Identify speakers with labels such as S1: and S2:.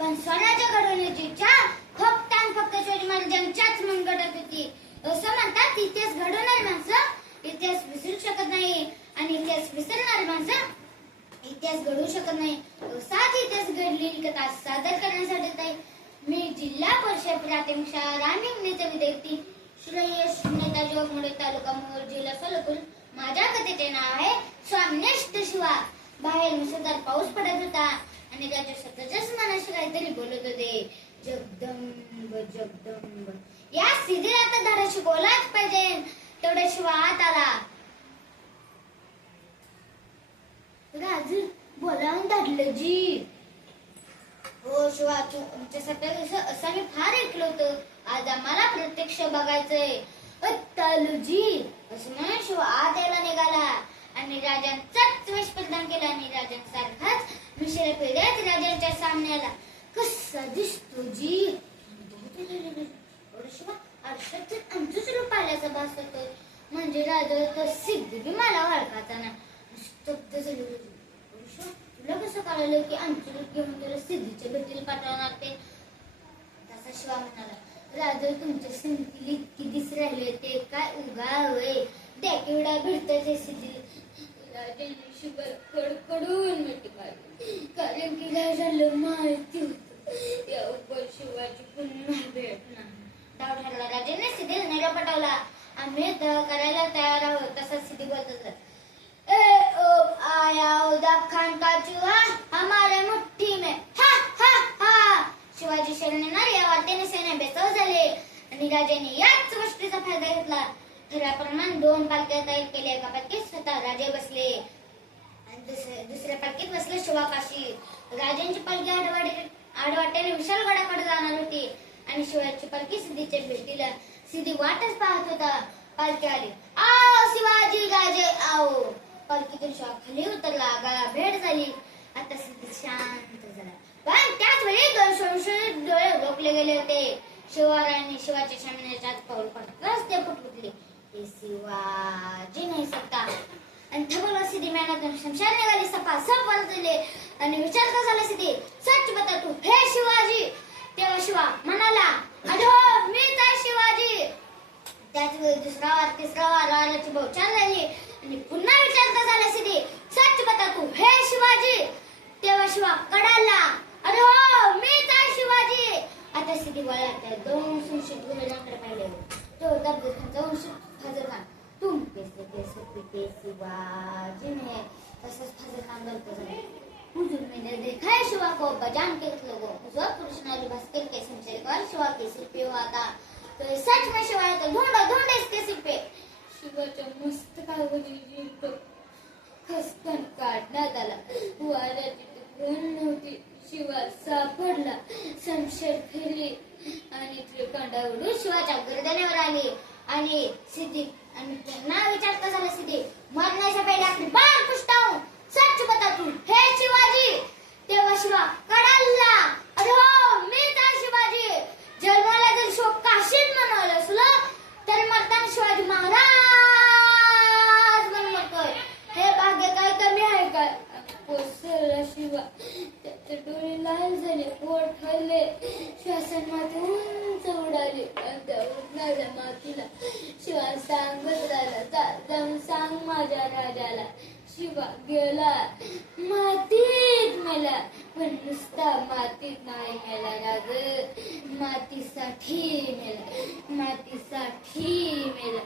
S1: पण स्वराज्य घडवण्याची इच्छा फक्त आणि फक्त शिवाजी महाराजांच्याच मनगटात होती. असं म्हणतात इतिहास घडवणारी माणसं इतिहास विसरू शकत नाही आणि इतिहास विसरणारी माणसं इतिहास घडवू शकत नाही. सात इतिहास घडलेली कथा सादर करण्यासाठी ताई. मी जिल्हा परिषद प्राथमिक शाळा नेते विद्यार्थी. श्रेयस नेताजी वाघमोडे तालुका मोहोळ जिल्हा सोलापूर. माझ्या कथेचे नाव आहे स्वामिनिष्ठ शिवा. बाहेर मुसळधार पाऊस पडत होता. आणि स्वतःच्याच मनाशी काहीतरी बोलत होते जगदंब जगदंब. या सिधी आता धाराशी बोलाच पाहिजे तेवढ्या शिवा आत आला. राजू बोलावून धाडलं जी. हो शिवा तू आमच्यासाठी असं मी फार ऐकलं होतं. आज आम्हाला प्रत्यक्ष बघायचंय. अ, असं म्हणून शिवा आत यायला निघाला. आणि राजांचाच वेश प्रदान केला आणि राजांसारखा मिशेल पेढ्यात राजांच्या सामन्याला. कसा दिसतो जी आमचंच रूप आल्याचा भास होतोय. म्हणजे राजा तर सिद्ध बी मला ओळखाचा ना स्तब्ध झाली. होती. तुला कसं कळालं की आमचं रूप घेऊन तुला सिद्धीच्या भेटीला पाठवणार ते? तसा शिवा म्हणाला. राजा तुमच्या सिंधीला इतकी दिस राहिले ते काय उगा होय द्या केवढा भेटत ते सिद्धी. राजाने शिवाय कडकडून मिठी मारली. कारण की राजाला माहिती होत या उपर शिवाची पुन्हा भेट नाही डाव ठरला राजाने सिद्धीला नेला पटवला. आम्ही तह करायला तयार आहोत तसा सिद्धी बोलत होता. ए ओ आया उदा खान का चूहा? हमारे मुट्ठी में. हा हा हा. शिवाजी शरण येणार या वाटेने सेना बेचव झाले. आणि राजाने याच गोष्टीचा फायदा घेतला. ठराप्रमाणे दोन पालख्या तयार केल्या एका पालखीत. स्वतः राजे बसले. आणि दुसऱ्या दुसऱ्या पालखीत बसले शिवाकाशी राजांची पालखी आडवाटे आडवाट्याने विशालगडाकडे जाणार होती. आणि शिवाची पालखी सिद्धीच्या भेटीला सिद्धी वाटच पाहत होता. पालखी आली. आओ शिवाजी राजे आओ. पालखीतून शिवा खाली उतरला. गळा भेट झाली. आता सिद्धी शांत झाला. पण त्याच वेळी दोन संशयित डोळे रोखले गेले होते. शिवाराने शिवाच्या सामन्याच्या आत पाऊल पडताच हे शिवाजी नाही सकता आणि थबला सिद्धी मॅनातून शमशान निघाली सपा सप परतले आणि विचार का झाला सिद्धी? सच बता तू. हे शिवाजी. तेव्हा शिवा म्हणाला अरे मीच आहे शिवाजी. त्याच वेळी दुसरा वार तिसरा वार राजाची बहुचार झाली आणि पुन्हा विचार कसा झाला सिद्धी? सच बता तू. हे शिवाजी. तेव्हा शिवा कडाला अरे हो मीच आहे शिवाजी. आता सिद्धी वळला त्या दोन संशयित गुन्हेगारांकडे पाहिले. तो होता बुद्धांचा कैसे कैसे शिवाजी ने तसंच फाजर खान बोलतो हुजूर ने देखा है शिवा को बजान के लोगों हुजूर कृष्ण और भास्कर के संचय कर शिवा के सिर पे हुआ था तो सच में शिवा तो ढूंढो ढूंढो इसके सिर पे शिवाच्या मस्तकावरील तो खसकन काढण्यात आला वाऱ्याची खून नव्हती शिवा सापडला संशय फिरली आणि त्रिकांडा उडून शिवाच्या गर्दनेवर आली आणि सिद्धी आणि त्यांना विचार कसा झाला सिद्धी? मरण्याच्या पहिले आपली बाळ पुष्टावून सच बता तू हे शिवाजी! तेव्हा शिवा कडालला. अरे हो मी तर शिवाजी. जन्माला जर शोक काशीत म्हणवलं असलं तर मरताना शिवाजी महाराज म्हणून मरतोय. हे भाग्य काय कमी आहे काय कोसळला शिवा. तर डोळे लाल झाले पोट हल्ले श्वासन माती उंच उडाली आणि उडणाऱ्या मातीला. शिवा सांगत राहिला जाऊन सांग माझ्या राजाला. शिवा गेला मातीत मेला पण नुसता मातीत नाही मेला राज मातीसाठी मेला मातीसाठी मेला.